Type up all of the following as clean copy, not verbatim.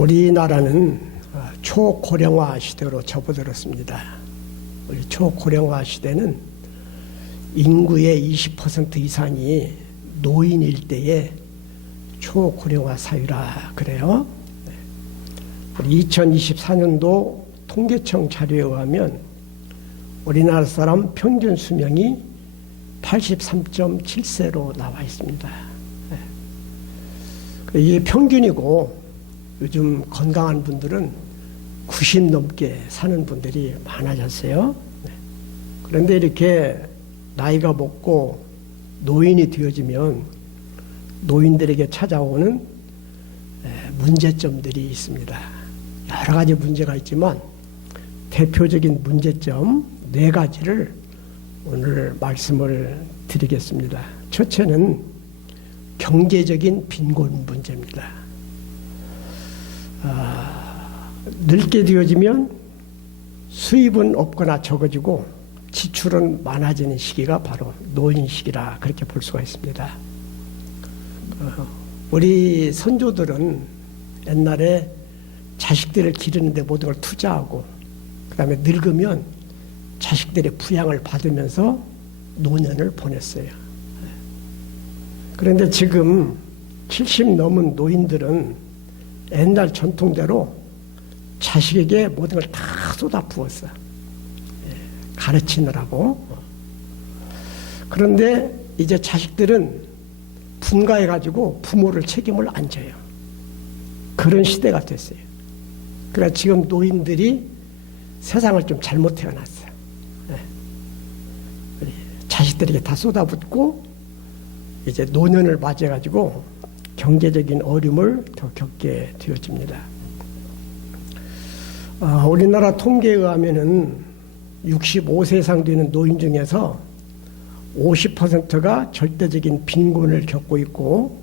우리나라는 초고령화 시대로 접어들었습니다. 우리 초고령화 시대는 인구의 20% 이상이 노인일 때에 초고령화 사회라 그래요. 우리 2024년도 통계청 자료에 의하면 우리나라 사람 평균 수명이 83.7세로 나와 있습니다. 이게 평균이고 요즘 건강한 분들은 90 넘게 사는 분들이 많아졌어요. 그런데 이렇게 나이가 먹고 노인이 되어지면 노인들에게 찾아오는 문제점들이 있습니다. 여러 가지 문제가 있지만 대표적인 문제점 4가지를 오늘 말씀을 드리겠습니다. 첫째는 경제적인 빈곤 문제입니다. 늙게 되어지면 수입은 없거나 적어지고 지출은 많아지는 시기가 바로 노인 시기라 그렇게 볼 수가 있습니다. 우리 선조들은 옛날에 자식들을 기르는데 모든 걸 투자하고 그 다음에 늙으면 자식들의 부양을 받으면서 노년을 보냈어요. 그런데 지금 70 넘은 노인들은 옛날 전통대로 자식에게 모든 걸 다 쏟아부었어. 가르치느라고. 그런데 이제 자식들은 분가해가지고 부모를 책임을 안 져요. 그런 시대가 됐어요. 그러니까 지금 노인들이 세상을 좀 잘못 태어났어요. 자식들에게 다 쏟아붓고 이제 노년을 맞이해가지고 경제적인 어려움을 더 겪게 되어집니다. 우리나라 통계에 의하면은 65세 이상 되는 노인 중에서 50%가 절대적인 빈곤을 겪고 있고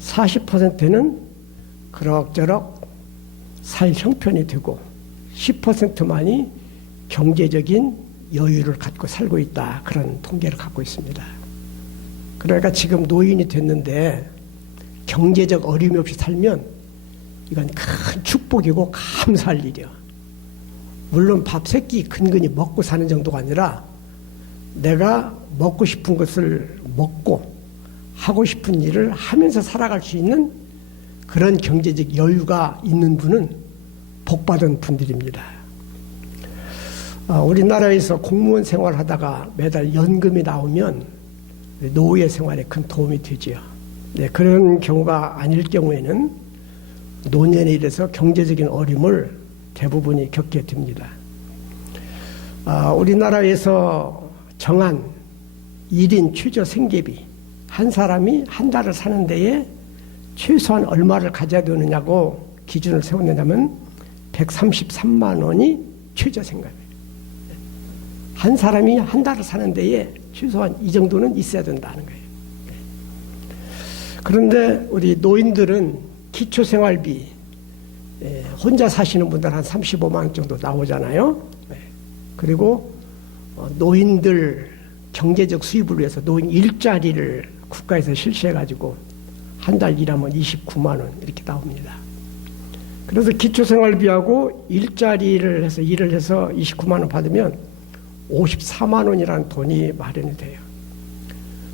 40%는 그럭저럭 살 형편이 되고 10%만이 경제적인 여유를 갖고 살고 있다. 그런 통계를 갖고 있습니다. 그러니까 지금 노인이 됐는데 경제적 어려움이 없이 살면 이건 큰 축복이고 감사할 일이야. 물론 밥 3끼 근근히 먹고 사는 정도가 아니라 내가 먹고 싶은 것을 먹고 하고 싶은 일을 하면서 살아갈 수 있는 그런 경제적 여유가 있는 분은 복받은 분들입니다. 우리나라에서 공무원 생활을 하다가 매달 연금이 나오면 노후의 생활에 큰 도움이 되지요. 네, 그런 경우가 아닐 경우에는 노년에 이르러서 경제적인 어려움을 대부분이 겪게 됩니다. 우리나라에서 정한 1인 최저 생계비, 한 사람이 한 달을 사는 데에 최소한 얼마를 가져야 되느냐고 기준을 세웠느냐면 133만 원이 최저 생계비예요. 한 사람이 한 달을 사는 데에 최소한 이 정도는 있어야 된다는 거예요. 그런데 우리 노인들은 기초생활비, 혼자 사시는 분들 한 35만 원 정도 나오잖아요. 그리고 노인들 경제적 수입을 위해서 노인 일자리를 국가에서 실시해가지고 한 달 일하면 29만 원 이렇게 나옵니다. 그래서 기초생활비하고 일자리를 해서 일을 해서 29만 원 받으면 54만 원이라는 돈이 마련이 돼요.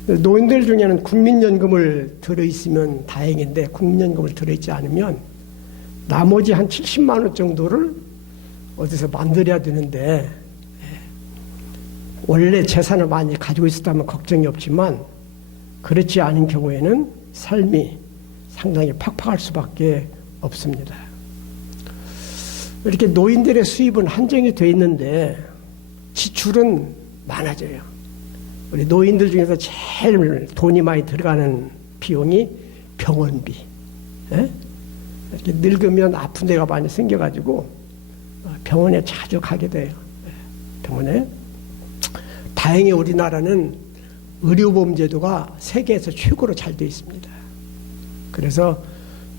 노인들 중에는 국민연금을 들어있으면 다행인데 국민연금을 들어있지 않으면 나머지 한 70만 원 정도를 어디서 만들어야 되는데 원래 재산을 많이 가지고 있었다면 걱정이 없지만 그렇지 않은 경우에는 삶이 상당히 팍팍할 수밖에 없습니다. 이렇게 노인들의 수입은 한정이 되어 있는데 지출은 많아져요. 우리 노인들 중에서 제일 돈이 많이 들어가는 비용이 병원비. 이렇게 늙으면 아픈 데가 많이 생겨가지고 병원에 자주 가게 돼요. 병원에. 다행히 우리나라는 의료보험 제도가 세계에서 최고로 잘 되어 있습니다. 그래서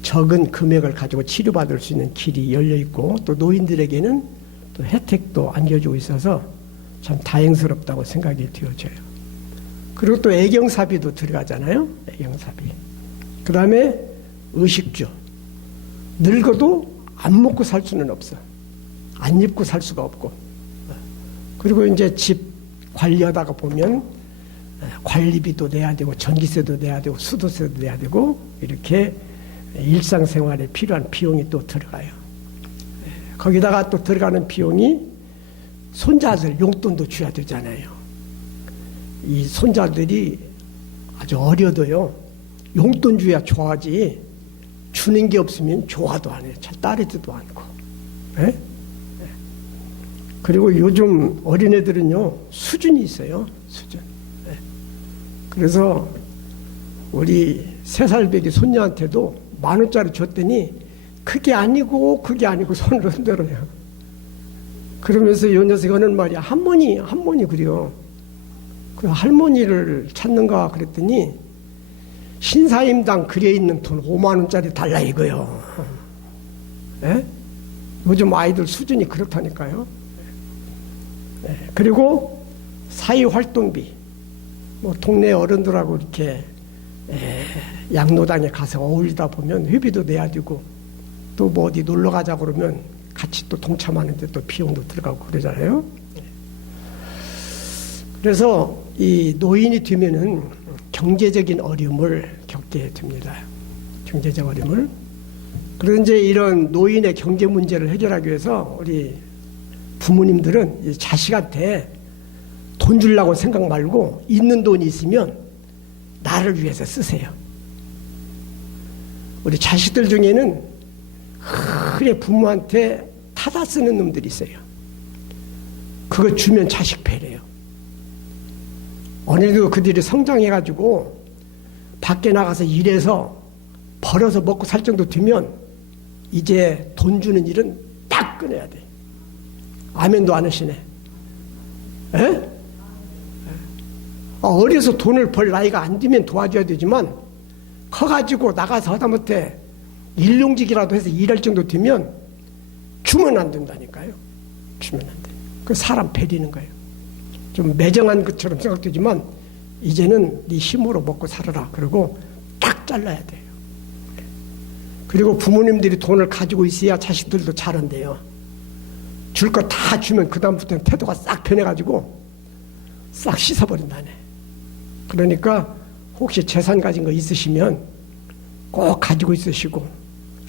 적은 금액을 가지고 치료받을 수 있는 길이 열려 있고 또 노인들에게는 또 혜택도 안겨주고 있어서 참 다행스럽다고 생각이 되어져요. 그리고 또 애경사비도 들어가잖아요. 애경사비. 그 다음에 의식주. 늙어도 안 먹고 살 수는 없어. 안 입고 살 수가 없고. 그리고 이제 집 관리하다가 보면 관리비도 내야 되고 전기세도 내야 되고 수도세도 내야 되고 이렇게 일상생활에 필요한 비용이 또 들어가요. 거기다가 또 들어가는 비용이 손자들 용돈도 줘야 되잖아요. 이 손자들이 아주 어려도요. 용돈 줘야 좋아하지 주는 게 없으면 좋아도 안 해요. 잘 따르지도 않고. 네? 그리고 요즘 어린애들은요. 수준이 있어요. 수준. 네. 그래서 우리 3살배기 손녀한테도 10,000원짜리 줬더니 그게 아니고 손을 흔들어요. 그러면서 이 녀석이 하는 말이야. 할머니 그래요. 그 할머니를 찾는가 그랬더니 신사임당 글에 있는 돈 50,000원짜리 달라 이거요. 네? 요즘 아이들 수준이 그렇다니까요. 네. 그리고 사회활동비, 뭐 동네 어른들하고 이렇게 양로당에 가서 어울리다 보면 회비도 내야 되고 또 뭐 어디 놀러 가자 그러면 같이 또 동참하는데 또 비용도 들어가고 그러잖아요. 그래서 이 노인이 되면은 경제적인 어려움을 겪게 됩니다. 경제적 어려움을. 그래서 이제 이런 노인의 경제 문제를 해결하기 위해서 우리 부모님들은 자식한테 돈 주려고 생각 말고 있는 돈이 있으면 나를 위해서 쓰세요. 우리 자식들 중에는 그래 부모한테 타다 쓰는 놈들이 있어요. 그거 주면 자식 배려요. 어느덧 그들이 성장해가지고 밖에 나가서 일해서 벌어서 먹고 살 정도 되면 이제 돈 주는 일은 딱 끊어야 돼. 아멘도 안 하시네. 에? 어려서 돈을 벌 나이가 안 되면 도와줘야 되지만 커가지고 나가서 하다못해 일용직이라도 해서 일할 정도 되면 주면 안 된다니까요. 주면 안 돼. 그 사람 배리는 거예요. 좀 매정한 것처럼 생각되지만 이제는 네 힘으로 먹고 살아라. 그리고 딱 잘라야 돼요. 그리고 부모님들이 돈을 가지고 있어야 자식들도 잘한대요. 줄 거 다 주면 그 다음부터는 태도가 싹 변해가지고 싹 씻어버린다네. 그러니까 혹시 재산 가진 거 있으시면 꼭 가지고 있으시고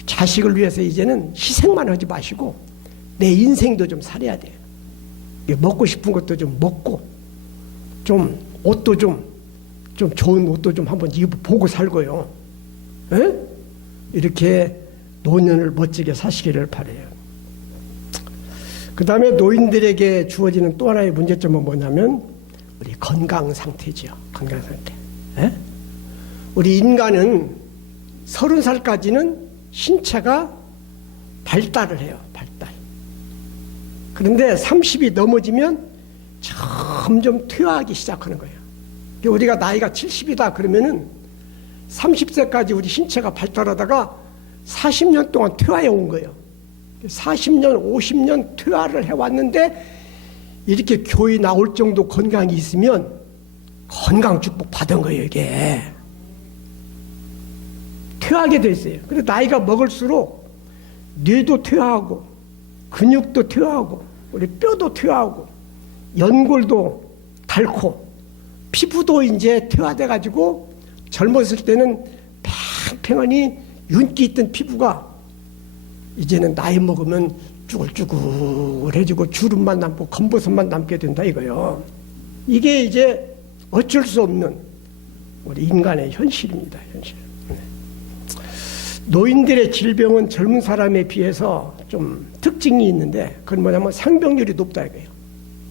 자식을 위해서 이제는 희생만 하지 마시고 내 인생도 좀 살아야 돼요. 먹고 싶은 것도 좀 먹고 좀 옷도 좀 좋은 옷도 좀 한번 입어보고 살고요. 에? 이렇게 노년을 멋지게 사시기를 바라요. 그 다음에 노인들에게 주어지는 또 하나의 문제점은 뭐냐면 우리 건강 상태죠. 건강 상태. 에? 우리 인간은 30살까지는 신체가 발달을 해요. 발달. 그런데 30이 넘어지면 점점 퇴화하기 시작하는 거예요. 우리가 나이가 70이다 그러면은 30세까지 우리 신체가 발달하다가 40년 동안 퇴화해 온 거예요. 40년, 50년 퇴화를 해왔는데 이렇게 교회 나올 정도 건강이 있으면 건강 축복 받은 거예요, 이게. 퇴화하게 돼 있어요. 근데 나이가 먹을수록 뇌도 퇴화하고 근육도 퇴화하고 우리 뼈도 퇴화하고 연골도 닳고 피부도 이제 퇴화돼 가지고 젊었을 때는 팽팽하니 윤기 있던 피부가 이제는 나이 먹으면 쭈글쭈글해지고 주름만 남고 검버섯만 남게 된다 이거요. 이게 이제 어쩔 수 없는 우리 인간의 현실입니다. 현실. 노인들의 질병은 젊은 사람에 비해서 좀 특징이 있는데 그건 뭐냐면 생병률이 높다 이거예요.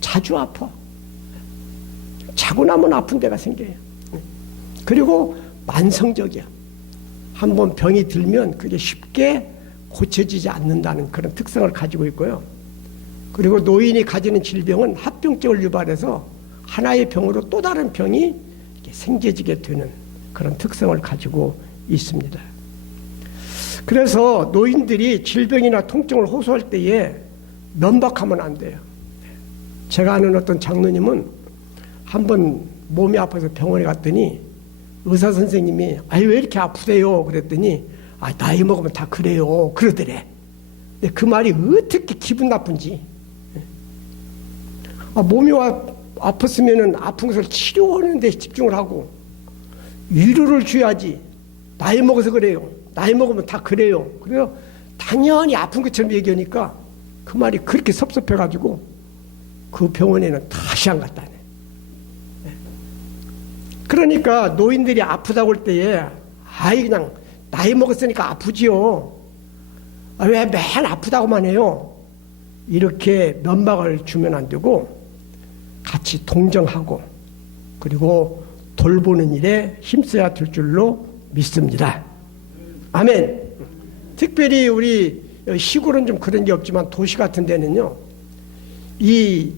자주 아파. 자고 나면 아픈 데가 생겨요. 그리고 만성적이야. 한번 병이 들면 그게 쉽게 고쳐지지 않는다는 그런 특성을 가지고 있고요. 그리고 노인이 가지는 질병은 합병증을 유발해서 하나의 병으로 또 다른 병이 생겨지게 되는 그런 특성을 가지고 있습니다. 그래서 노인들이 질병이나 통증을 호소할 때에 면박하면 안 돼요. 제가 아는 어떤 장로님은 한번 몸이 아파서 병원에 갔더니 의사 선생님이 왜 이렇게 아프세요? 그랬더니 나이 먹으면 다 그래요. 그러더래. 근데 그 말이 어떻게 기분 나쁜지. 몸이 아팠으면 아픈 것을 치료하는 데 집중을 하고 위로를 줘야지. 나이 먹어서 그래요. 나이 먹으면 다 그래요. 그래서 당연히 아픈 것처럼 얘기하니까 그 말이 그렇게 섭섭해가지고 그 병원에는 다시 안 갔다네. 그러니까 노인들이 아프다고 할 때에 그냥 나이 먹었으니까 아프지요. 왜 맨 아프다고만 해요. 이렇게 면박을 주면 안 되고 같이 동정하고 그리고 돌보는 일에 힘써야 될 줄로 믿습니다. 아멘. 특별히 우리 시골은 좀 그런 게 없지만 도시 같은 데는요, 이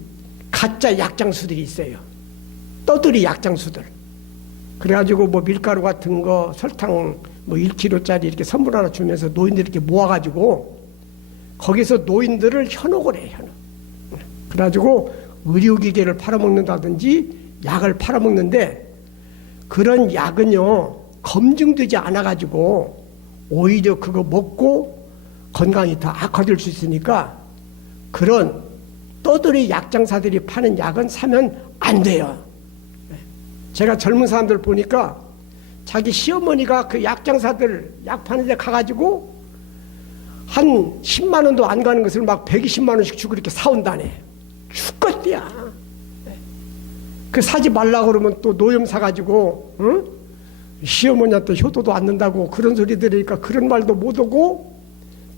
가짜 약장수들이 있어요. 떠들이 약장수들. 그래가지고 뭐 밀가루 같은 거, 설탕 뭐 1kg짜리 이렇게 선물 하나 주면서 노인들 이렇게 모아가지고 거기서 노인들을 현혹을 해요, 현혹. 그래가지고 의료기계를 팔아먹는다든지 약을 팔아먹는데 그런 약은요, 검증되지 않아가지고 오히려 그거 먹고 건강이 더 악화될 수 있으니까 그런 떠들이 약장사들이 파는 약은 사면 안 돼요. 제가 젊은 사람들 보니까 자기 시어머니가 그 약장사들 약 파는 데 가가지고 한 10만 원도 안 가는 것을 막 120만 원씩 주고 이렇게 사온다네. 죽겠대야. 그 사지 말라고 그러면 또 노염 사가지고, 응? 시어머니한테 효도도 안 는다고 그런 소리 들으니까 그런 말도 못 오고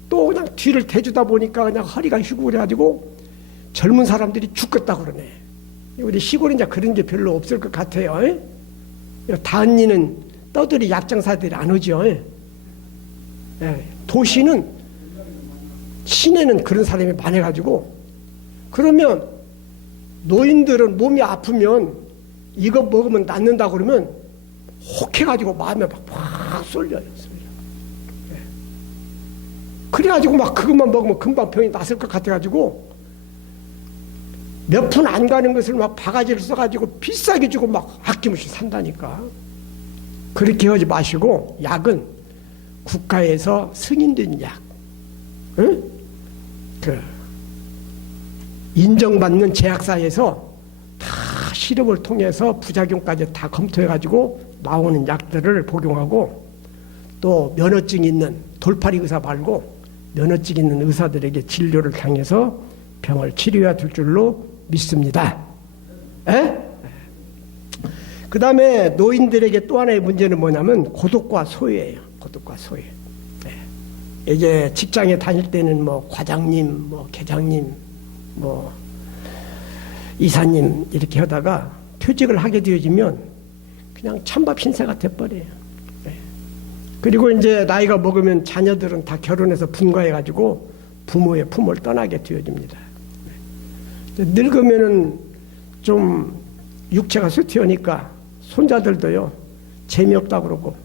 또 그냥 뒤를 대주다 보니까 그냥 허리가 휘고 그래가지고 젊은 사람들이 죽겠다 그러네. 우리 시골은 이제 그런 게 별로 없을 것 같아요. 다은이는 떠들이 약장사들이 안 오죠. 도시는 시내는 그런 사람이 많아가지고 그러면 노인들은 몸이 아프면 이거 먹으면 낫는다 그러면 혹해가지고 마음에 막 쏠려요. 그래가지고 막 그것만 먹으면 금방 병이 났을 것 같아가지고 몇 푼 안 가는 것을 막 바가지를 써가지고 비싸게 주고 막 아낌없이 산다니까. 그렇게 하지 마시고 약은 국가에서 승인된 약, 응? 그 인정받는 제약사에서 다 실험을 통해서 부작용까지 다 검토해가지고 나오는 약들을 복용하고 또 면허증 있는 돌팔이 의사 말고 면허증 있는 의사들에게 진료를 당해서 병을 치료해야 될 줄로 믿습니다. 그 다음에 노인들에게 또 하나의 문제는 뭐냐면 고독과 소외예요. 고독과 소외. 이제 직장에 다닐 때는 뭐 과장님, 뭐 계장님, 뭐 이사님 이렇게 하다가 퇴직을 하게 되어지면 그냥 찬밥 신세가 돼버려요. 그리고 이제 나이가 먹으면 자녀들은 다 결혼해서 분가해가지고 부모의 품을 떠나게 되어집니다. 늙으면은 좀 육체가 쇠퇴하니까 손자들도요, 재미없다고 그러고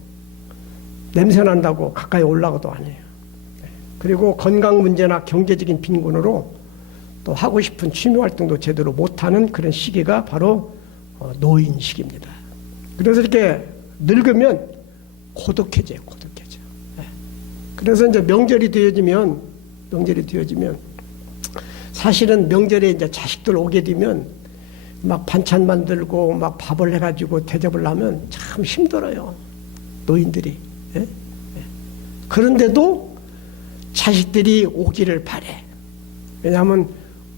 냄새난다고 가까이 올라가도 안 해요. 그리고 건강 문제나 경제적인 빈곤으로 또 하고 싶은 취미 활동도 제대로 못하는 그런 시기가 바로 노인 시기입니다. 그래서 이렇게 늙으면 고독해져요, 고독해져. 그래서 이제 명절이 되어지면 사실은 명절에 이제 자식들 오게 되면 막 반찬 만들고 막 밥을 해가지고 대접을 하면 참 힘들어요, 노인들이. 그런데도 자식들이 오기를 바래. 왜냐하면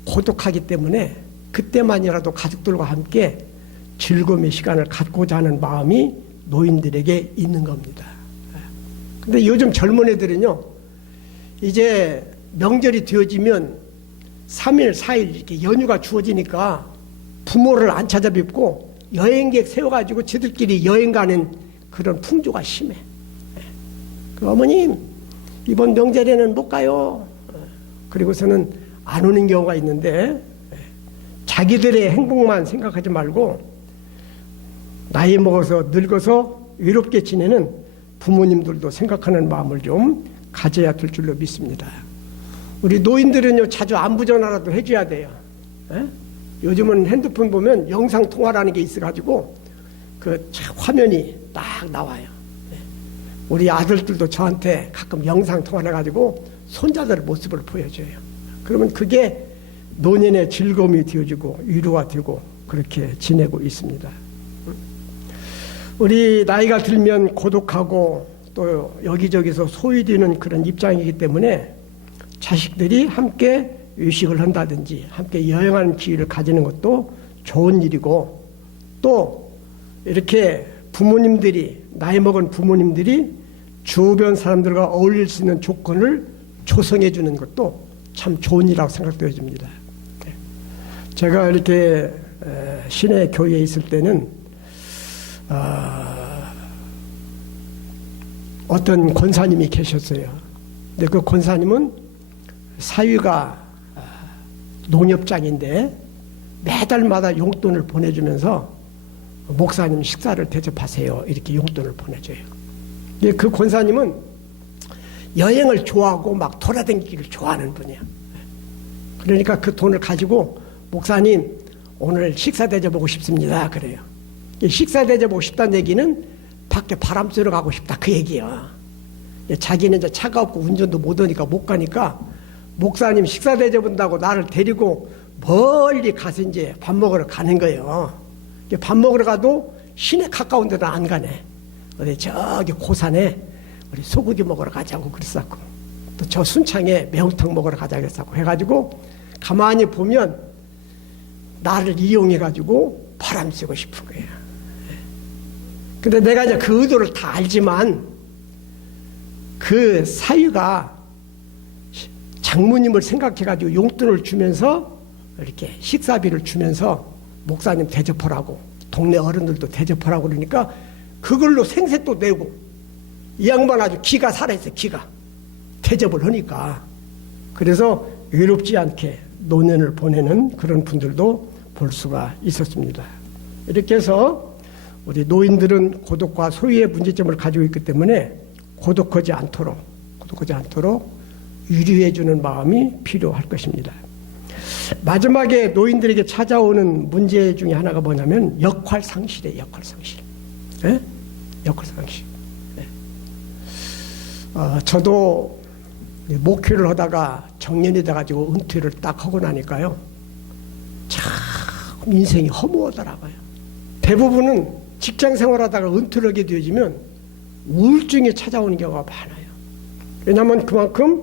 고독하기 때문에 그때만이라도 가족들과 함께 즐거움의 시간을 갖고자 하는 마음이 노인들에게 있는 겁니다. 근데 요즘 젊은 애들은요, 이제 명절이 되어지면 3일, 4일 이렇게 연휴가 주어지니까 부모를 안 찾아뵙고 여행객 세워가지고 저들끼리 여행 가는 그런 풍조가 심해. 그 어머님, 이번 명절에는 못 가요. 그리고서는 안 오는 경우가 있는데 자기들의 행복만 생각하지 말고 나이 먹어서 늙어서 외롭게 지내는 부모님들도 생각하는 마음을 좀 가져야 될 줄로 믿습니다. 우리 노인들은요, 자주 안부 전화라도 해줘야 돼요. 요즘은 핸드폰 보면 영상 통화라는 게 있어가지고 그 화면이 딱 나와요. 우리 아들들도 저한테 가끔 영상통화를 해가지고 손자들 모습을 보여줘요. 그러면 그게 노년의 즐거움이 되어주고 위로가 되고 그렇게 지내고 있습니다. 우리 나이가 들면 고독하고 또 여기저기서 소외되는 그런 입장이기 때문에 자식들이 함께 외식을 한다든지 함께 여행하는 기회를 가지는 것도 좋은 일이고, 또 이렇게 부모님들이, 나이 먹은 부모님들이 주변 사람들과 어울릴 수 있는 조건을 조성해 주는 것도 참 좋은 일이라고 생각되어집니다. 제가 이렇게 시내 교회에 있을 때는 어떤 권사님이 계셨어요. 근데 그 권사님은 사위가 농협장인데 매달마다 용돈을 보내주면서 목사님 식사를 대접하세요, 이렇게 용돈을 보내줘요. 그 권사님은 여행을 좋아하고 막 돌아다니기를 좋아하는 분이야. 그러니까 그 돈을 가지고 목사님 오늘 식사 대접하고 싶습니다 그래요. 식사 대접하고 싶다는 얘기는 밖에 바람 쐬러 가고 싶다 그 얘기야. 자기는 이제 차가 없고 운전도 못 하니까 못 가니까 목사님 식사 대접한다고 나를 데리고 멀리 가서 이제 밥 먹으러 가는 거예요. 밥 먹으러 가도 시내 가까운 데는 안 가네. 어디 저기 고산에 우리 소고기 먹으러 가자고 그랬었고, 또 저 순창에 매운탕 먹으러 가자고 그랬었고 해가지고 가만히 보면 나를 이용해가지고 바람 쐬고 싶은 거예요. 근데 내가 이제 그 의도를 다 알지만 그 사위가 장모님을 생각해가지고 용돈을 주면서 이렇게 식사비를 주면서 목사님 대접하라고, 동네 어른들도 대접하라고 그러니까 그걸로 생색도 내고, 이 양반 아주 기가 살아있어, 기가. 대접을 하니까. 그래서 외롭지 않게 노년을 보내는 그런 분들도 볼 수가 있었습니다. 이렇게 해서 우리 노인들은 고독과 소외의 문제점을 가지고 있기 때문에 고독하지 않도록 유리해주는 마음이 필요할 것입니다. 마지막에 노인들에게 찾아오는 문제 중에 하나가 뭐냐면 역할상실이에요. 역할상실. 네? 역할상실. 네. 저도 목회를 하다가 정년이 돼가지고 은퇴를 딱 하고 나니까요, 참 인생이 허무하더라고요. 대부분은 직장 생활하다가 은퇴를 하게 되어지면 우울증이 찾아오는 경우가 많아요. 왜냐하면 그만큼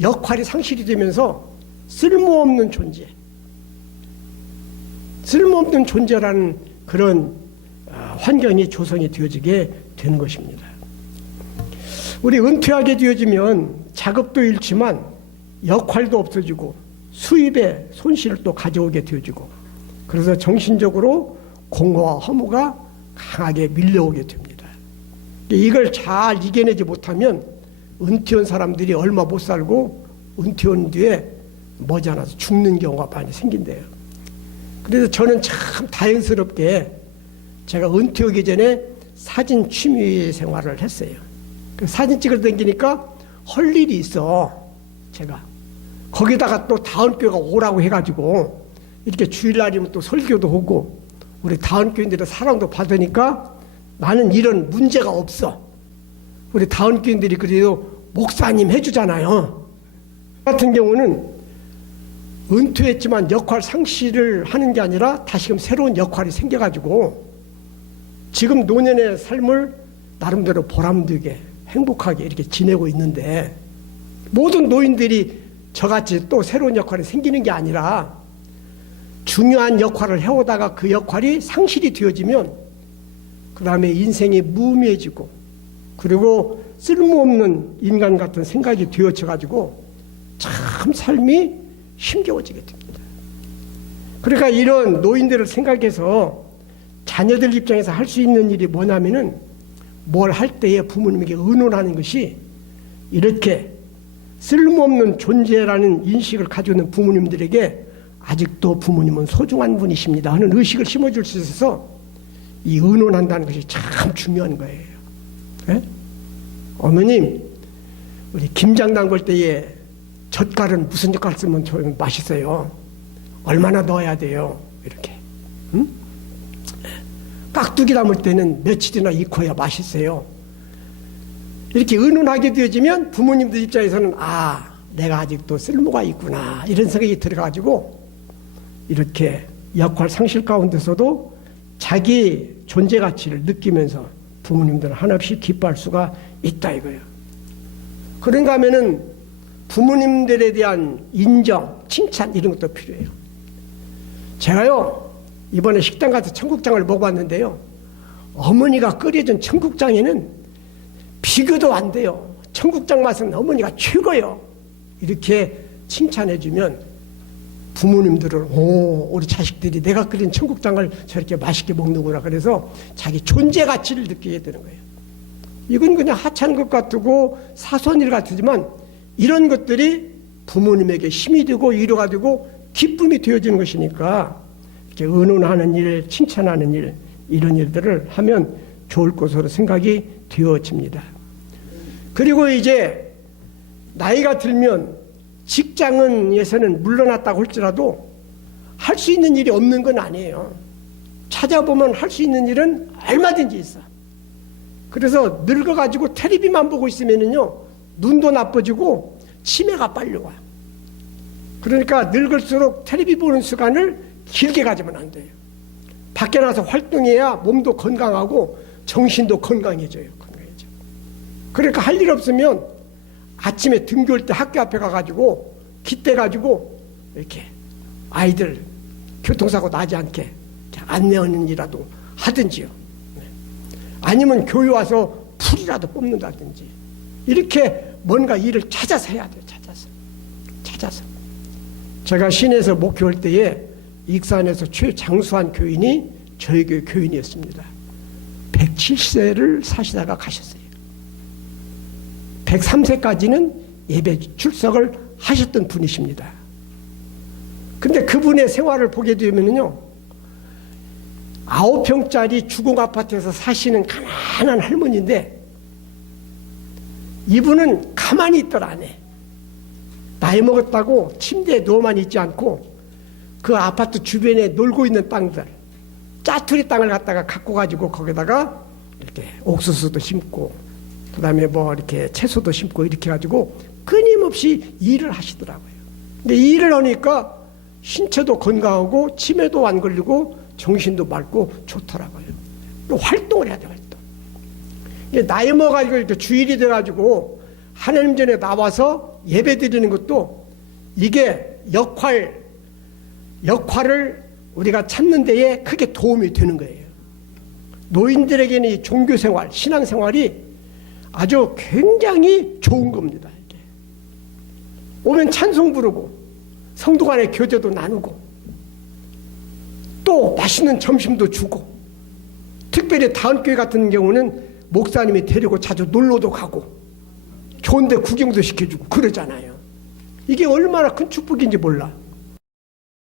역할이 상실이 되면서 쓸모없는 존재라는 그런 환경이 조성이 되어지게 되는 것입니다. 우리 은퇴하게 되어지면 작업도 잃지만 역할도 없어지고 수입의 손실을 또 가져오게 되어지고, 그래서 정신적으로 공허와 허무가 강하게 밀려오게 됩니다. 이걸 잘 이겨내지 못하면 은퇴한 사람들이 얼마 못 살고 은퇴한 뒤에 머지않아서 죽는 경우가 많이 생긴대요. 그래서 저는 참 다행스럽게 제가 은퇴하기 전에 사진 취미 생활을 했어요. 사진 찍으러 다니니까 할 일이 있어. 제가 거기다가 또 다운교회가 오라고 해가지고 이렇게 주일날이면 또 설교도 하고 우리 다운교인들의 사랑도 받으니까 나는 이런 문제가 없어. 우리 다운교인들이 그래도 목사님 해주잖아요. 같은 경우는 은퇴했지만 역할 상실을 하는 게 아니라 다시금 새로운 역할이 생겨가지고 지금 노년의 삶을 나름대로 보람되게 행복하게 이렇게 지내고 있는데, 모든 노인들이 저같이 또 새로운 역할이 생기는 게 아니라 중요한 역할을 해오다가 그 역할이 상실이 되어지면 그 다음에 인생이 무의미해지고 그리고 쓸모없는 인간 같은 생각이 되어져가지고 참 삶이 힘겨워지게 됩니다. 그러니까 이런 노인들을 생각해서 자녀들 입장에서 할 수 있는 일이 뭐냐면은 뭘 할 때에 부모님에게 의논하는 것이, 이렇게 쓸모없는 존재라는 인식을 가지고 있는 부모님들에게 아직도 부모님은 소중한 분이십니다 하는 의식을 심어줄 수 있어서 이 의논한다는 것이 참 중요한 거예요. 네? 어머님, 우리 김장 담글 때에 젓갈은 무슨 젓갈 쓰면 좀 맛있어요? 얼마나 넣어야 돼요? 이렇게. 응? 깍두기 담을 때는 며칠이나 익혀야 맛있어요. 이렇게 의논하게 되어지면 부모님들 입장에서는 내가 아직도 쓸모가 있구나 이런 생각이 들어가지고 이렇게 역할 상실 가운데서도 자기 존재 가치를 느끼면서 부모님들은 한없이 기뻐할 수가 있다 이거예요. 그런가 하면은 부모님들에 대한 인정, 칭찬 이런 것도 필요해요. 제가요 이번에 식당 가서 청국장을 먹어봤는데요, 어머니가 끓여준 청국장에는 비교도 안 돼요. 청국장 맛은 어머니가 최고예요. 이렇게 칭찬해주면 부모님들은 우리 자식들이 내가 끓인 청국장을 저렇게 맛있게 먹는구나. 그래서 자기 존재 가치를 느끼게 되는 거예요. 이건 그냥 하찮은 것 같고 사소한 일 같지만 이런 것들이 부모님에게 힘이 되고 위로가 되고 기쁨이 되어지는 것이니까 이렇게 의논하는 일, 칭찬하는 일, 이런 일들을 하면 좋을 것으로 생각이 되어집니다. 그리고 이제 나이가 들면 직장에서는 물러났다고 할지라도 할 수 있는 일이 없는 건 아니에요. 찾아보면 할 수 있는 일은 얼마든지 있어. 그래서 늙어가지고 텔레비만 보고 있으면은요, 눈도 나빠지고 치매가 빨리 와요. 그러니까 늙을수록 텔레비 보는 시간을 길게 가지면 안 돼요. 밖에 나서 활동해야 몸도 건강하고 정신도 건강해져요. 그러니까 할 일 없으면 아침에 등교할 때 학교 앞에 가가지고 기대 가지고 이렇게 아이들 교통사고 나지 않게 안내하는 일이라도 하든지요. 아니면 교회 와서 풀이라도 뽑는다든지 이렇게 뭔가 일을 찾아서 해야 돼요. 찾아서. 제가 시내에서 목회할 때에 익산에서 최장수한 교인이 저희 교회 교인이었습니다. 107세를 사시다가 가셨어요. 103세까지는 예배 출석을 하셨던 분이십니다. 근데 그분의 생활을 보게 되면요, 9평짜리 주공 아파트에서 사시는 가난한 할머니인데 이분은 가만히 있들 안 해. 나이 먹었다고 침대에 누워만 있지 않고 그 아파트 주변에 놀고 있는 땅들, 짜투리 땅을 갖다가 갖고 가지고 거기다가 이렇게 옥수수도 심고 그 다음에 뭐 이렇게 채소도 심고 이렇게 가지고 끊임없이 일을 하시더라고요. 근데 일을 하니까 신체도 건강하고 치매도 안 걸리고 정신도 맑고 좋더라고요. 활동을 해야 돼, 활동. 나이 먹어가지고 이렇게 주일이 돼가지고 하나님 전에 나와서 예배 드리는 것도 이게 역할을 우리가 찾는 데에 크게 도움이 되는 거예요. 노인들에게는 이 종교생활, 신앙생활이 아주 굉장히 좋은 겁니다. 이게. 오면 찬송 부르고 성도 간의 교제도 나누고 또 맛있는 점심도 주고 특별히 다운교회 같은 경우는 목사님이 데리고 자주 놀러도 가고 좋은 데 구경도 시켜주고 그러잖아요. 이게 얼마나 큰 축복인지 몰라.